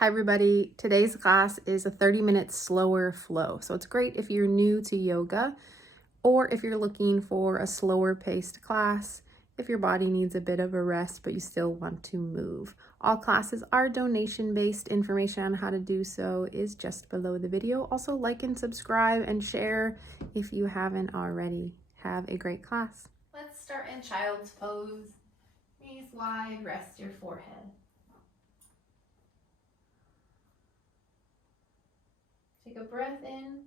Hi everybody, today's class is a 30-minute slower flow. So it's great if you're new to yoga or if you're looking for a slower paced class, if your body needs a bit of a rest but you still want to move. All classes are donation-based. Information on how to do so is just below the video. Also like and subscribe and share if you haven't already. Have a great class. Let's start in child's pose. Knees wide, rest your forehead. Take a breath in,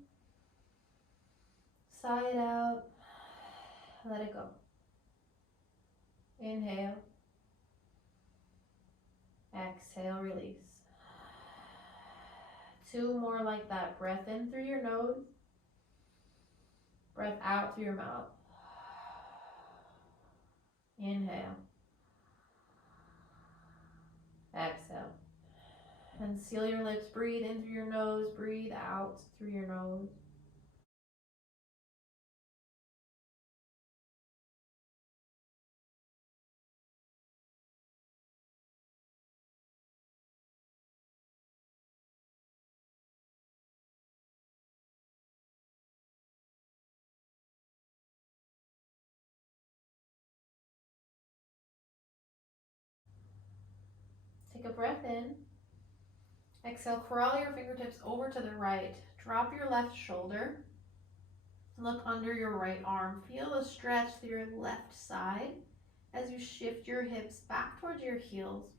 sigh it out, let it go. Inhale, exhale, release. 2 more like that. Breath in through your nose, breath out through your mouth. Inhale, exhale. And seal your lips, breathe in through your nose, breathe out through your nose. Take a breath in. Exhale, crawl your fingertips over to the right. Drop your left shoulder. Look under your right arm. Feel a stretch through your left side as you shift your hips back towards your heels.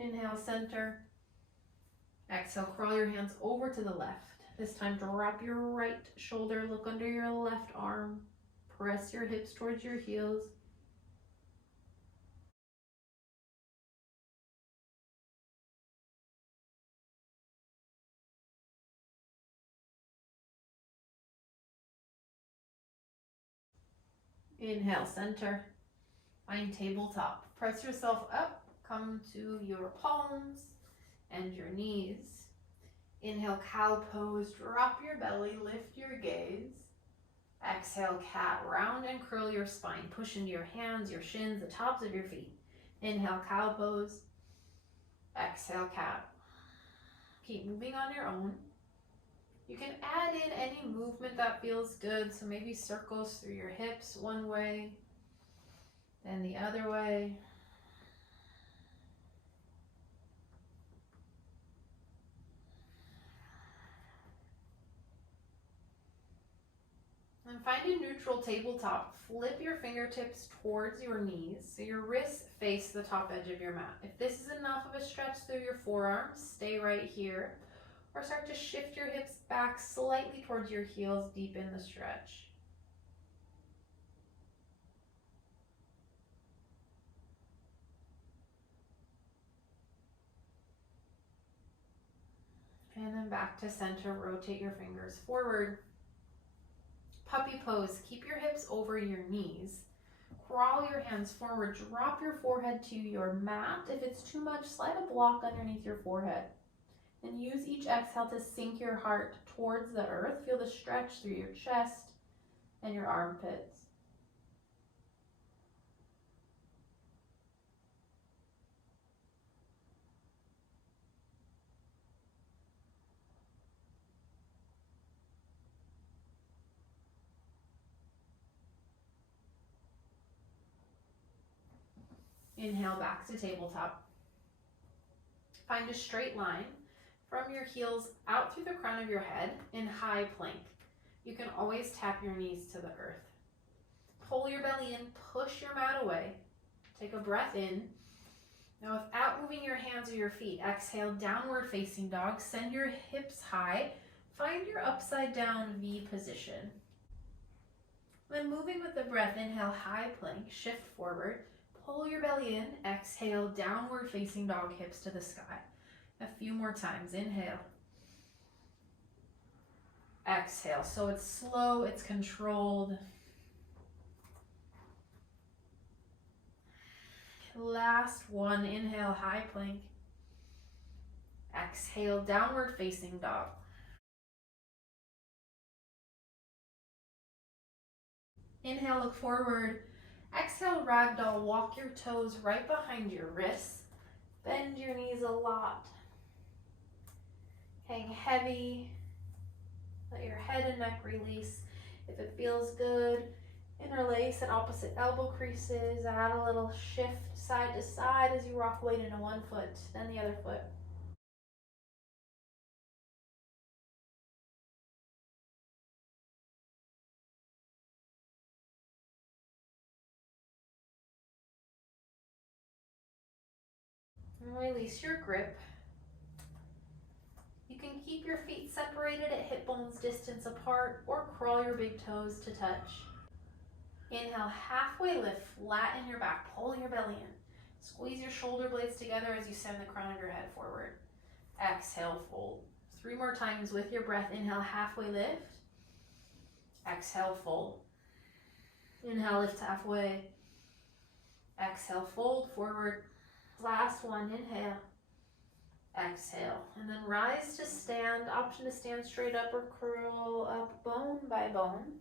Inhale, center. Exhale, crawl your hands over to the left. This time, drop your right shoulder, look under your left arm. Press your hips towards your heels. Inhale, center. Find tabletop. Press yourself up. Come to your palms and your knees. Inhale, cow pose. Drop your belly, lift your gaze. Exhale, cat. Round and curl your spine. Push into your hands, your shins, the tops of your feet. Inhale, cow pose. Exhale, cat. Keep moving on your own. You can add in any movement that feels good. So maybe circles through your hips one way, then the other way. And find a neutral tabletop. Flip your fingertips towards your knees so your wrists face the top edge of your mat. If this is enough of a stretch through your forearms, stay right here. Or start to shift your hips back slightly towards your heels, deepen the stretch. And then back to center, rotate your fingers forward. Puppy pose, keep your hips over your knees. Crawl your hands forward, drop your forehead to your mat. If it's too much, slide a block underneath your forehead. And use each exhale to sink your heart towards the earth. Feel the stretch through your chest and your armpits. Inhale, back to tabletop. Find a straight line from your heels out through the crown of your head in high plank. You can always tap your knees to the earth. Pull your belly in, push your mat away. Take a breath in. Now without moving your hands or your feet, exhale, downward facing dog. Send your hips high. Find your upside down V position. Then moving with the breath, inhale, high plank, shift forward. Pull your belly in, exhale, downward facing dog, hips to the sky. A few more times, inhale. Exhale, so it's slow, it's controlled. Last one, inhale, high plank. Exhale, downward facing dog. Inhale, look forward. Exhale, ragdoll. Walk your toes right behind your wrists. Bend your knees a lot. Hang heavy. Let your head and neck release. If it feels good, interlace at opposite elbow creases. Add a little shift side to side as you rock weight into one foot, then the other foot. And release your grip. You can keep your feet separated at hip bones distance apart or crawl your big toes to touch. Inhale, halfway lift, flatten your back, pull your belly in. Squeeze your shoulder blades together as you send the crown of your head forward. Exhale, fold. 3 more times with your breath. Inhale, halfway lift. Exhale, fold. Inhale, lift halfway. Exhale, fold forward. Last one, inhale. Exhale, and then rise to stand. Option to stand straight up or curl up bone by bone.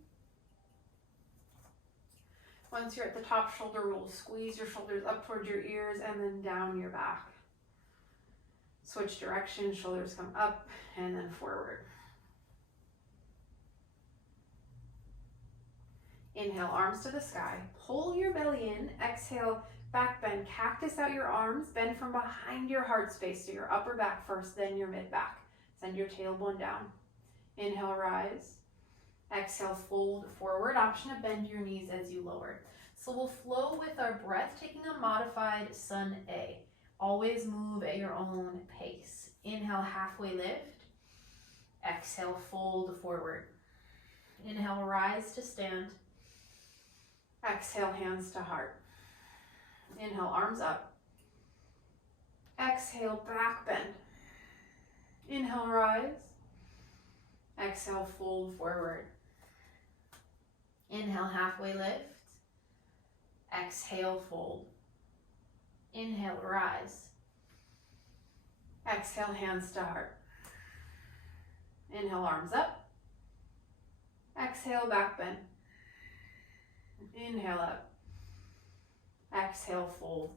Once you're at the top, shoulder roll. Squeeze your shoulders up towards your ears and then down your back. Switch direction, shoulders come up and then forward. Inhale, arms to the sky. Pull your belly in. Exhale, back bend. Cactus out your arms. Bend from behind your heart space, so your upper back first, then your mid back. Send your tailbone down. Inhale, rise. Exhale, fold forward. Option to bend your knees as you lower. So we'll flow with our breath, taking a modified Sun A. Always move at your own pace. Inhale, halfway lift. Exhale, fold forward. Inhale, rise to stand. Exhale, hands to heart. Inhale, arms up. Exhale, back bend. Inhale, rise. Exhale, fold forward. Inhale, halfway lift. Exhale, fold. Inhale, rise. Exhale, hands to heart. Inhale, arms up. Exhale, back bend. Inhale up. Exhale, fold.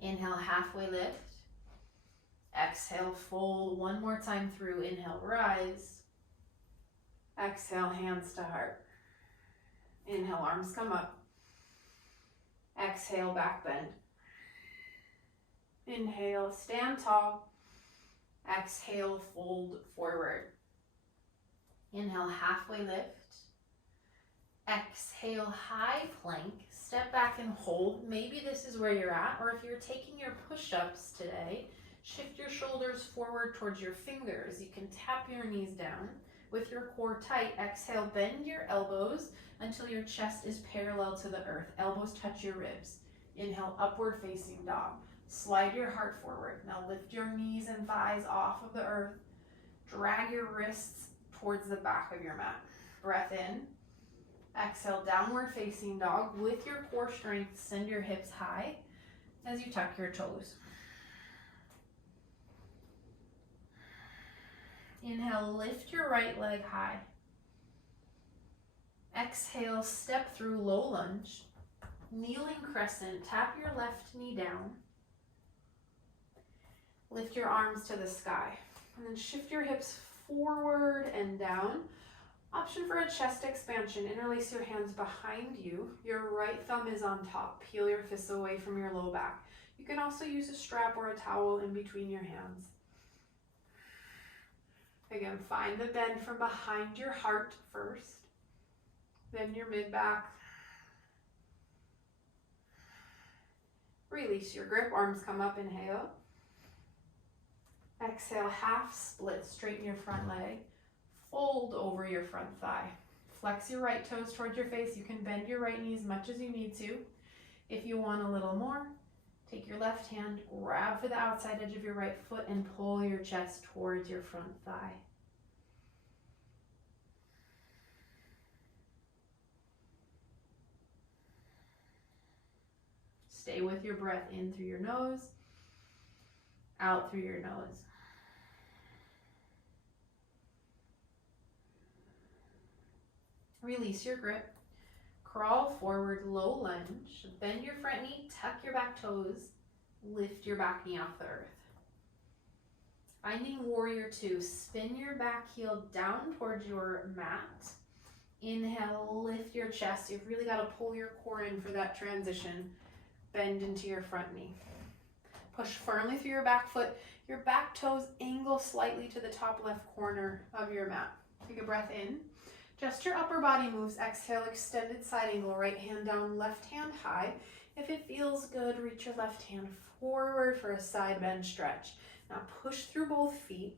Inhale, halfway lift. Exhale, fold. One more time through. Inhale, rise. Exhale, hands to heart. Inhale, arms come up. Exhale, back bend. Inhale, stand tall. Exhale, fold forward. Inhale, halfway lift. Exhale, high plank. Step back and hold. Maybe this is where you're at, or if you're taking your push-ups today, shift your shoulders forward towards your fingers. You can tap your knees down. With your core tight, exhale, bend your elbows until your chest is parallel to the earth. Elbows touch your ribs. Inhale, upward facing dog. Slide your heart forward. Now lift your knees and thighs off of the earth. Drag your wrists towards the back of your mat. Breath in. Exhale, downward facing dog. With your core strength, send your hips high as you tuck your toes. Inhale, lift your right leg high. Exhale, step through low lunge. Kneeling crescent, tap your left knee down. Lift your arms to the sky. And then shift your hips forward and down. Option for a chest expansion. Interlace your hands behind you. Your right thumb is on top. Peel your fists away from your low back. You can also use a strap or a towel in between your hands. Again, find the bend from behind your heart first, then your mid-back. Release your grip, arms come up, inhale. Exhale, half split, straighten your front leg. Fold over your front thigh. Flex your right toes towards your face. You can bend your right knee as much as you need to. If you want a little more, take your left hand, grab for the outside edge of your right foot, and pull your chest towards your front thigh. Stay with your breath in through your nose, out through your nose. Release your grip. Crawl forward, low lunge. Bend your front knee, tuck your back toes. Lift your back knee off the earth. Finding warrior two, spin your back heel down towards your mat. Inhale, lift your chest. You've really got to pull your core in for that transition. Bend into your front knee. Push firmly through your back foot. Your back toes angle slightly to the top left corner of your mat. Take a breath in. Just your upper body moves. Exhale, extended side angle. Right hand down, left hand high. If it feels good, reach your left hand forward for a side bend stretch. Now push through both feet.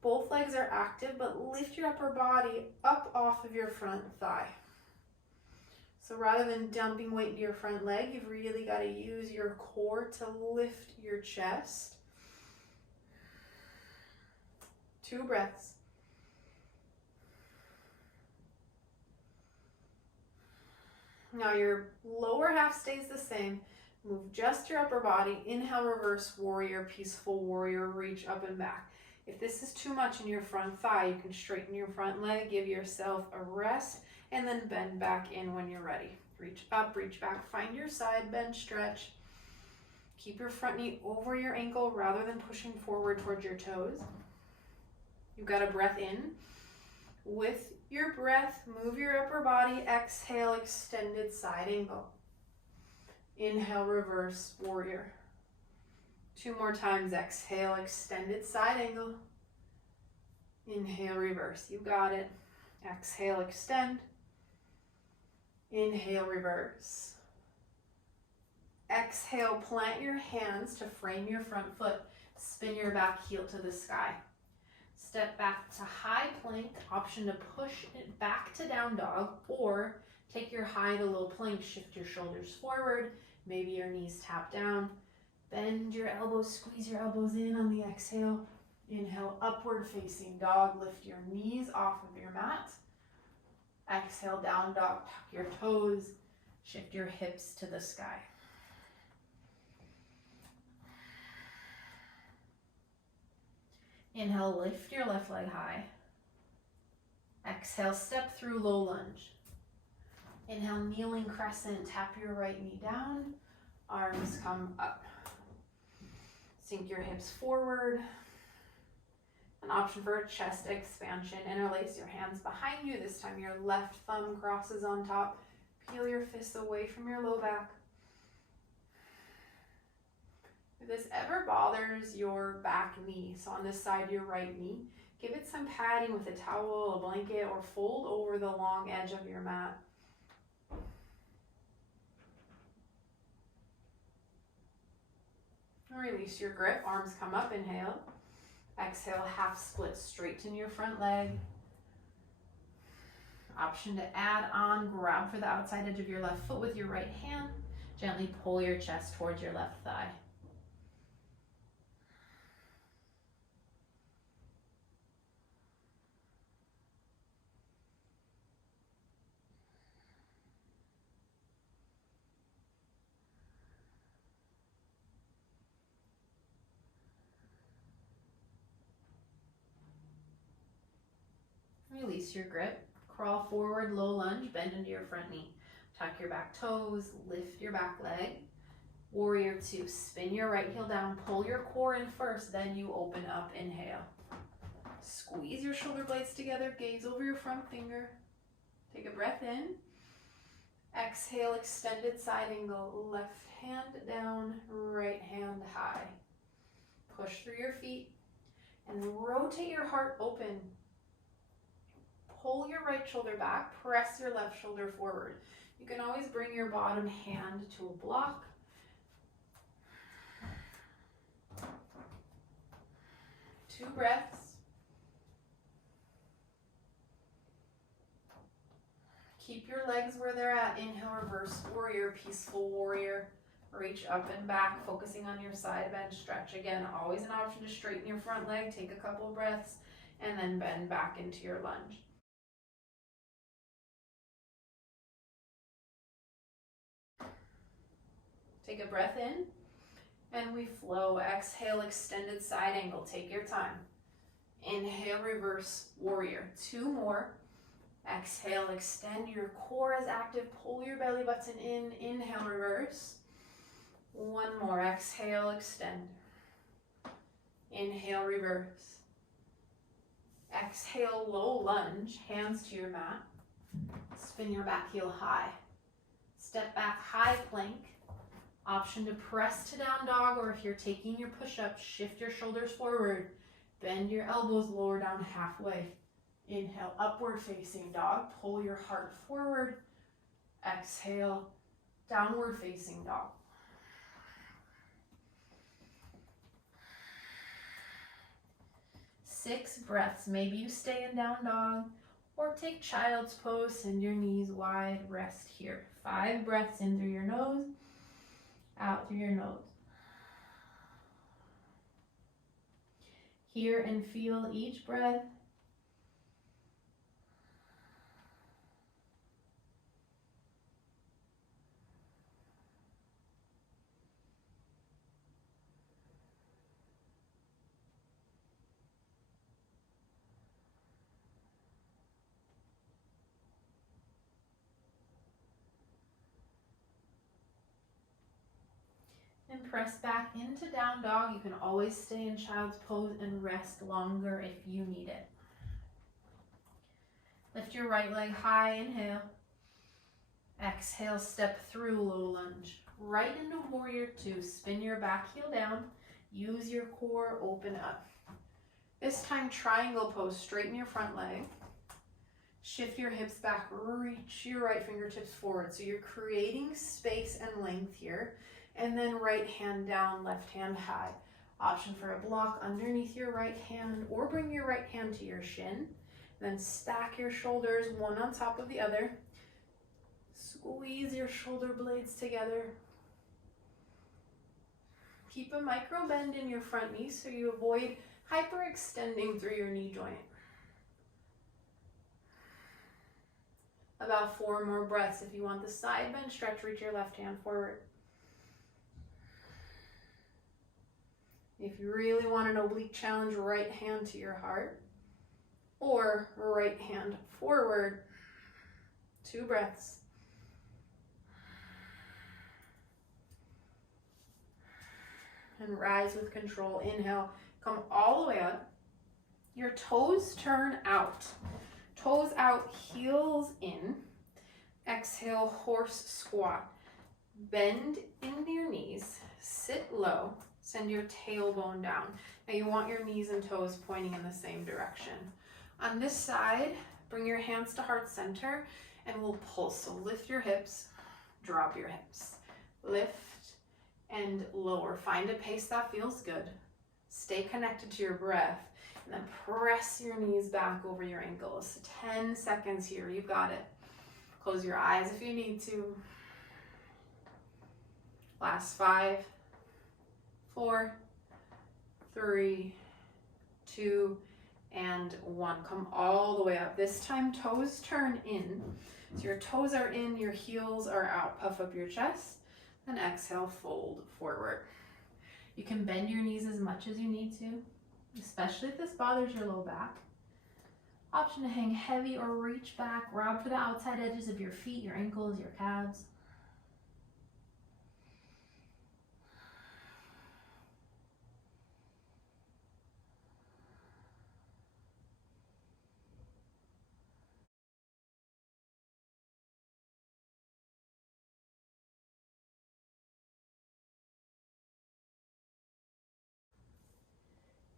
Both legs are active, but lift your upper body up off of your front thigh. So rather than dumping weight into your front leg, you've really got to use your core to lift your chest. 2 breaths. Now your lower half stays the same. Move just your upper body. Inhale, reverse warrior, peaceful warrior, reach up and back. If this is too much in your front thigh, you can straighten your front leg, give yourself a rest, and then bend back in when you're ready. Reach up, reach back, find your side bend stretch. Keep your front knee over your ankle rather than pushing forward towards your toes. You've got a breath in. With your breath, move your upper body. Exhale, extended side angle. Inhale, reverse warrior. 2 more times. Exhale, extended side angle. Inhale, reverse. You got it. Exhale, extend. Inhale, reverse. Exhale, plant your hands to frame your front foot. Spin your back heel to the sky. Step back to high plank. Option to push it back to down dog, or take your high to low plank. Shift your shoulders forward. Maybe your knees tap down. Bend your elbows, squeeze your elbows in on the exhale. Inhale, upward facing dog. Lift your knees off of your mat. Exhale, down dog. Tuck your toes. Shift your hips to the sky. Inhale, lift your left leg high. Exhale, step through low lunge. Inhale, kneeling crescent. Tap your right knee down. Arms come up. Sink your hips forward. An option for a chest expansion. Interlace your hands behind you. This time your left thumb crosses on top. Peel your fists away from your low back. If this ever bothers your back knee, so on this side your right knee, give it some padding with a towel, a blanket, or fold over the long edge of your mat. Release your grip, arms come up, inhale. Exhale, half split, straighten your front leg. Option to add on, grab for the outside edge of your left foot with your right hand. Gently pull your chest towards your left thigh. Release your grip. Crawl forward, low lunge, bend into your front knee. Tuck your back toes, lift your back leg. Warrior two, spin your right heel down, pull your core in first, then you open up, inhale. Squeeze your shoulder blades together, gaze over your front finger. Take a breath in. Exhale, extended side angle, left hand down, right hand high. Push through your feet and rotate your heart open. Pull your right shoulder back, press your left shoulder forward. You can always bring your bottom hand to a block. Two breaths. Keep your legs where they're at. Inhale, reverse warrior, peaceful warrior. Reach up and back, focusing on your side bend stretch. Again, always an option to straighten your front leg. Take a couple of breaths and then bend back into your lunge. Take a breath in, and we flow. Exhale, extended side angle. Take your time. Inhale, reverse warrior. Two more. Exhale, extend your core as active. Pull your belly button in. Inhale, reverse. One more. Exhale, extend. Inhale, reverse. Exhale, low lunge, hands to your mat. Spin your back heel high. Step back, high plank. Option to press to down dog, or if you're taking your push-up, shift your shoulders forward. Bend your elbows lower down halfway. Inhale, upward facing dog. Pull your heart forward. Exhale, downward facing dog. Six breaths. Maybe you stay in down dog or take child's pose. Send your knees wide. Rest here. 5 breaths in through your nose, out through your nose. Hear and feel each breath. And press back into down dog. You can always stay in child's pose and rest longer if you need it. Lift your right leg high, inhale. Exhale, step through low lunge. Right into warrior 2. Spin your back heel down. Use your core, open up. This time, triangle pose. Straighten your front leg. Shift your hips back. Reach your right fingertips forward. So you're creating space and length here. And then right hand down, left hand high. Option for a block underneath your right hand, or bring your right hand to your shin. Then stack your shoulders one on top of the other. Squeeze your shoulder blades together. Keep a micro bend in your front knee so you avoid hyperextending through your knee joint. About 4 more breaths. If you want the side bend stretch, reach your left hand forward. If you really want an oblique challenge, right hand to your heart, or right hand forward. 2 breaths. And rise with control. Inhale, come all the way up. Your toes turn out. Toes out, heels in. Exhale, horse squat. Bend into your knees, sit low. Send your tailbone down. Now you want your knees and toes pointing in the same direction. On this side, bring your hands to heart center and we'll pulse. So lift your hips, drop your hips. Lift and lower. Find a pace that feels good. Stay connected to your breath. And then press your knees back over your ankles. 10 seconds here, you got it. Close your eyes if you need to. Last 5, 4, 3, 2, and 1. Come all the way up. This time toes turn in. So your toes are in, your heels are out. Puff up your chest, and exhale, fold forward. You can bend your knees as much as you need to, especially if this bothers your low back. Option to hang heavy or reach back. Grab for the outside edges of your feet, your ankles, your calves.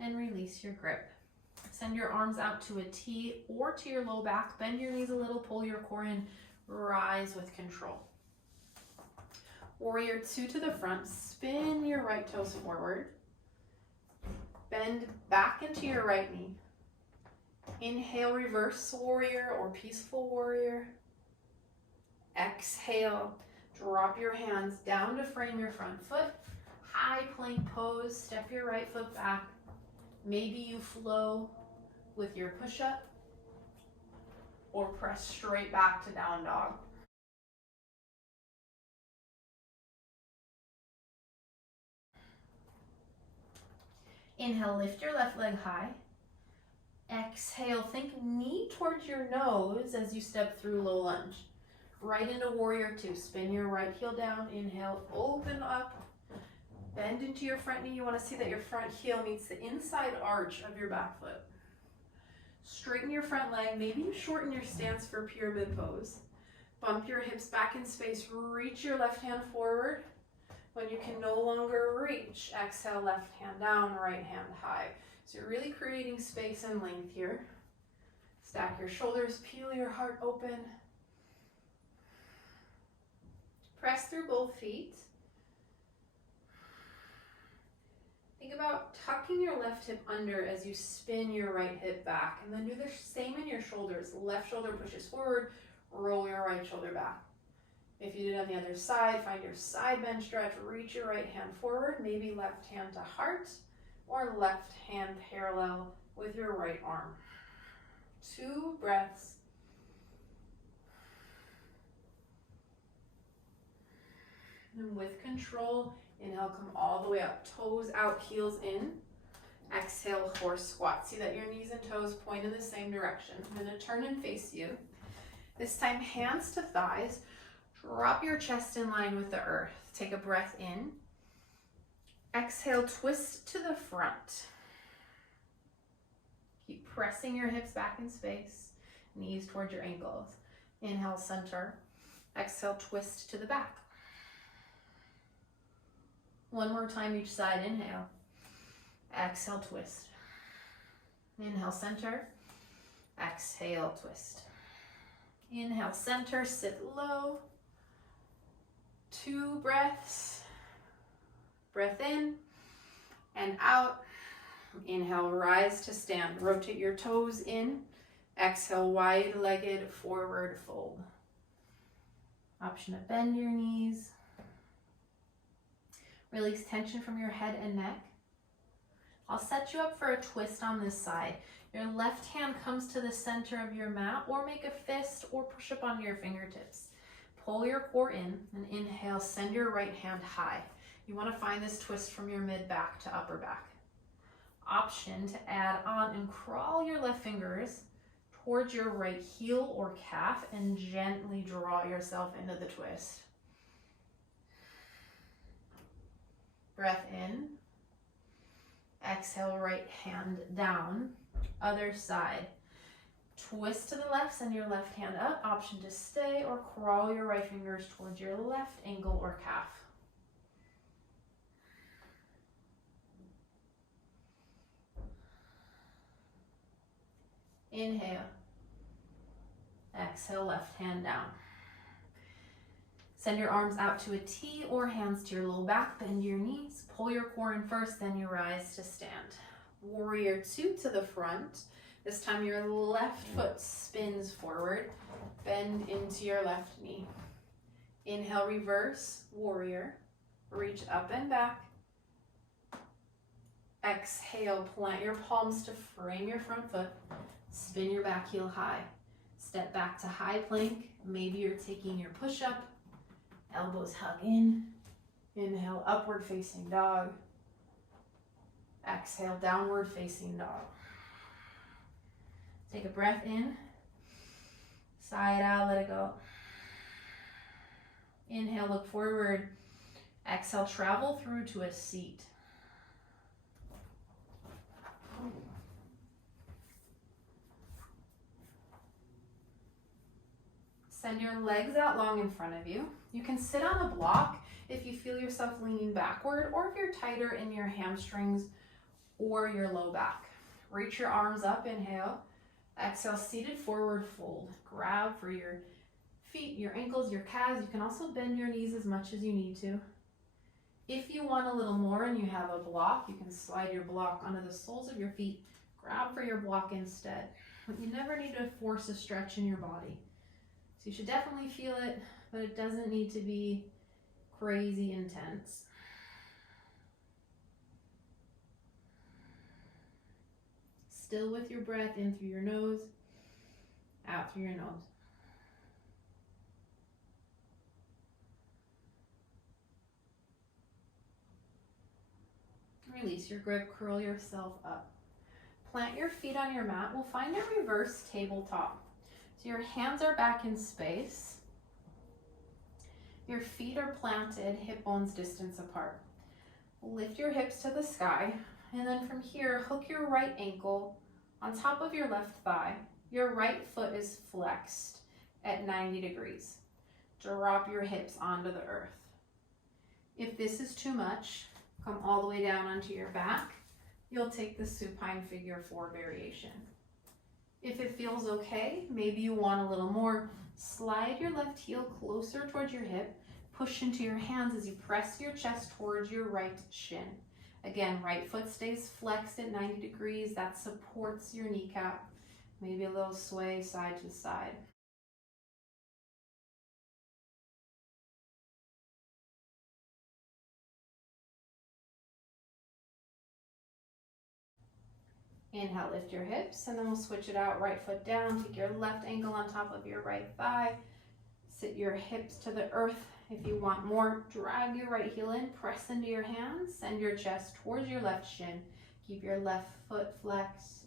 And release your grip. Send your arms out to a T or to your low back. Bend your knees a little, pull your core in, rise with control. Warrior 2 to the front, spin your right toes forward. Bend back into your right knee. Inhale, reverse warrior or peaceful warrior. Exhale, drop your hands down to frame your front foot. High plank pose, step your right foot back. Maybe you flow with your push-up or press straight back to down dog. Inhale, lift your left leg high. Exhale, think knee towards your nose as you step through low lunge. Right into warrior two. Spin your right heel down. Inhale, open up. Bend into your front knee. You want to see that your front heel meets the inside arch of your back foot. Straighten your front leg. Maybe you shorten your stance for pyramid pose. Bump your hips back in space. Reach your left hand forward. When you can no longer reach, exhale, left hand down, right hand high. So you're really creating space and length here. Stack your shoulders, peel your heart open. Press through both feet. Think about tucking your left hip under as you spin your right hip back, and then do the same in your shoulders. Left shoulder pushes forward, roll your right shoulder back. If you did it on the other side, find your side bend stretch, reach your right hand forward, maybe left hand to heart, or left hand parallel with your right arm. 2 breaths. And with control, inhale, come all the way up, toes out, heels in. Exhale, horse squat. See that your knees and toes point in the same direction. I'm going to turn and face you. This time, hands to thighs. Drop your chest in line with the earth. Take a breath in. Exhale, twist to the front. Keep pressing your hips back in space. Knees towards your ankles. Inhale, center. Exhale, twist to the back. One more time each side. Inhale. Exhale, twist. Inhale, center. Exhale, twist. Inhale, center, sit low. 2 breaths. Breath in and out. Inhale, rise to stand. Rotate your toes in. Exhale, wide-legged forward fold. Option to bend your knees. Release tension from your head and neck. I'll set you up for a twist on this side. Your left hand comes to the center of your mat, or make a fist or push up onto your fingertips. Pull your core in and inhale, send your right hand high. You want to find this twist from your mid back to upper back. Option to add on and crawl your left fingers towards your right heel or calf and gently draw yourself into the twist. Breath in. Exhale, right hand down. Other side. Twist to the left, send your left hand up. Option to stay or crawl your right fingers towards your left ankle or calf. Inhale. Exhale, left hand down. Send your arms out to a T or hands to your low back. Bend your knees. Pull your core in first, then you rise to stand. Warrior two to the front. This time your left foot spins forward. Bend into your left knee. Inhale, reverse, warrior. Reach up and back. Exhale, plant your palms to frame your front foot. Spin your back heel high. Step back to high plank. Maybe you're taking your push-up. Elbows hug in. Inhale, upward facing dog. Exhale, downward facing dog. Take a breath in. Sigh it out, let it go. Inhale, look forward. Exhale, travel through to a seat. Send your legs out long in front of you. You can sit on a block if you feel yourself leaning backward, or if you're tighter in your hamstrings or your low back. Reach your arms up, inhale. Exhale, seated forward fold. Grab for your feet, your ankles, your calves. You can also bend your knees as much as you need to. If you want a little more and you have a block, you can slide your block onto the soles of your feet. Grab for your block instead. But you never need to force a stretch in your body. So you should definitely feel it, but it doesn't need to be crazy intense. Still with your breath, in through your nose, out through your nose. Release your grip, curl yourself up. plant your feet on your mat. We'll find a reverse tabletop. So your hands are back in space. Your feet are planted, hip bones distance apart. Lift your hips to the sky, and then from here, hook your right ankle on top of your left thigh. Your right foot is flexed at 90 degrees. Drop your hips onto the earth. If this is too much, come all the way down onto your back. You'll take the supine figure 4 variation. If it feels okay, maybe you want a little more, slide your left heel closer towards your hip, push into your hands as you press your chest towards your right shin. Again, right foot stays flexed at 90 degrees. That supports your kneecap. Maybe a little sway side to side. Inhale, lift your hips, and then we'll switch it out. Right foot down, take your left ankle on top of your right thigh. Sit your hips to the earth. If you want more, drag your right heel in, press into your hands, send your chest towards your left shin. Keep your left foot flexed.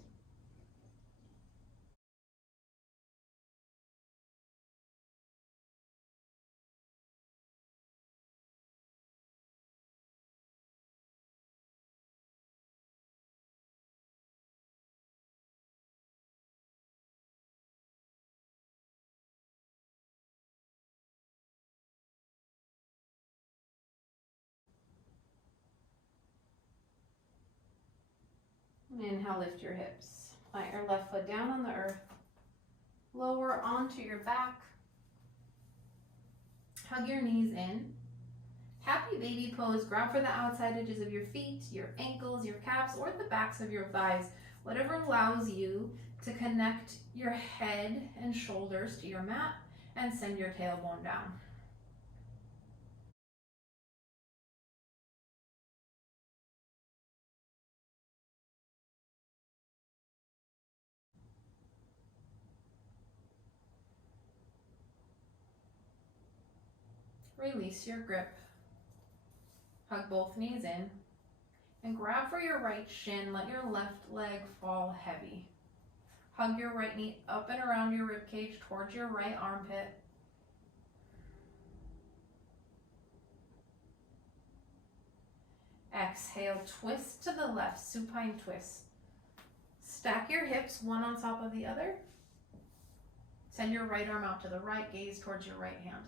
Inhale, lift your hips. Plant your left foot down on the earth. Lower onto your back. Hug your knees in. Happy baby pose. Grab for the outside edges of your feet, your ankles, your calves, or the backs of your thighs. Whatever allows you to connect your head and shoulders to your mat and send your tailbone down. Release your grip. Hug both knees in. And grab for your right shin. Let your left leg fall heavy. Hug your right knee up and around your rib cage towards your right armpit. Exhale, twist to the left, supine twist. Stack your hips one on top of the other. Send your right arm out to the right, gaze towards your right hand.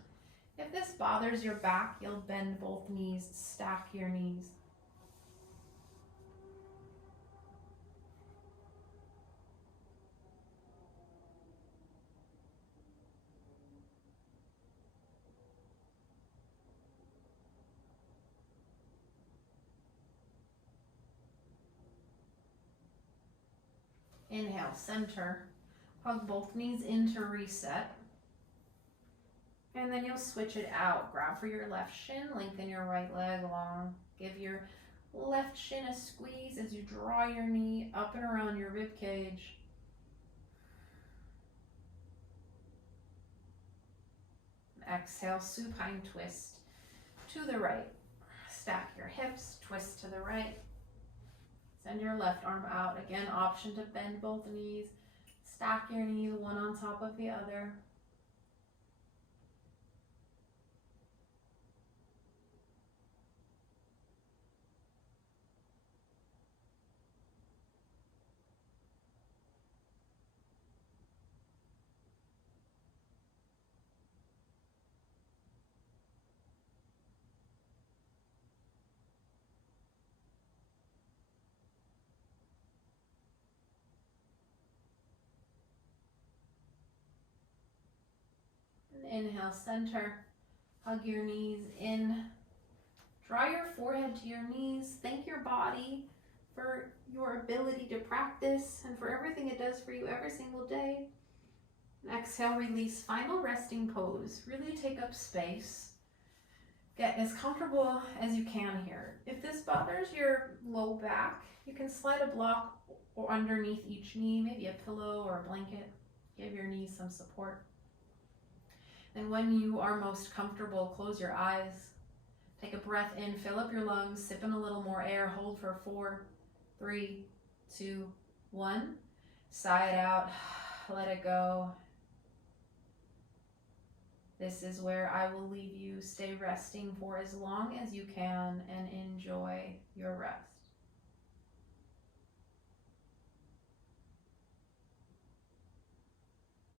If this bothers your back, you'll bend both knees, stack your knees. Inhale, center. Hug both knees in to reset. And then you'll switch it out. Grab for your left shin, lengthen your right leg long. Give your left shin a squeeze as you draw your knee up and around your rib cage. Exhale, supine twist to the right. Stack your hips, twist to the right. Send your left arm out. Again, option to bend both knees. Stack your knees one on top of the other. Inhale, center. Hug your knees in. Draw your forehead to your knees. Thank your body for your ability to practice and for everything it does for you every single day. And exhale, release, final resting pose. Really take up space. Get as comfortable as you can here. If this bothers your low back, you can slide a block or underneath each knee, maybe a pillow or a blanket. Give your knees some support. And when you are most comfortable, close your eyes. Take a breath in, fill up your lungs, sip in a little more air, hold for 4, 3, 2, 1. Sigh it out, let it go. This is where I will leave you. Stay resting for as long as you can and enjoy your rest.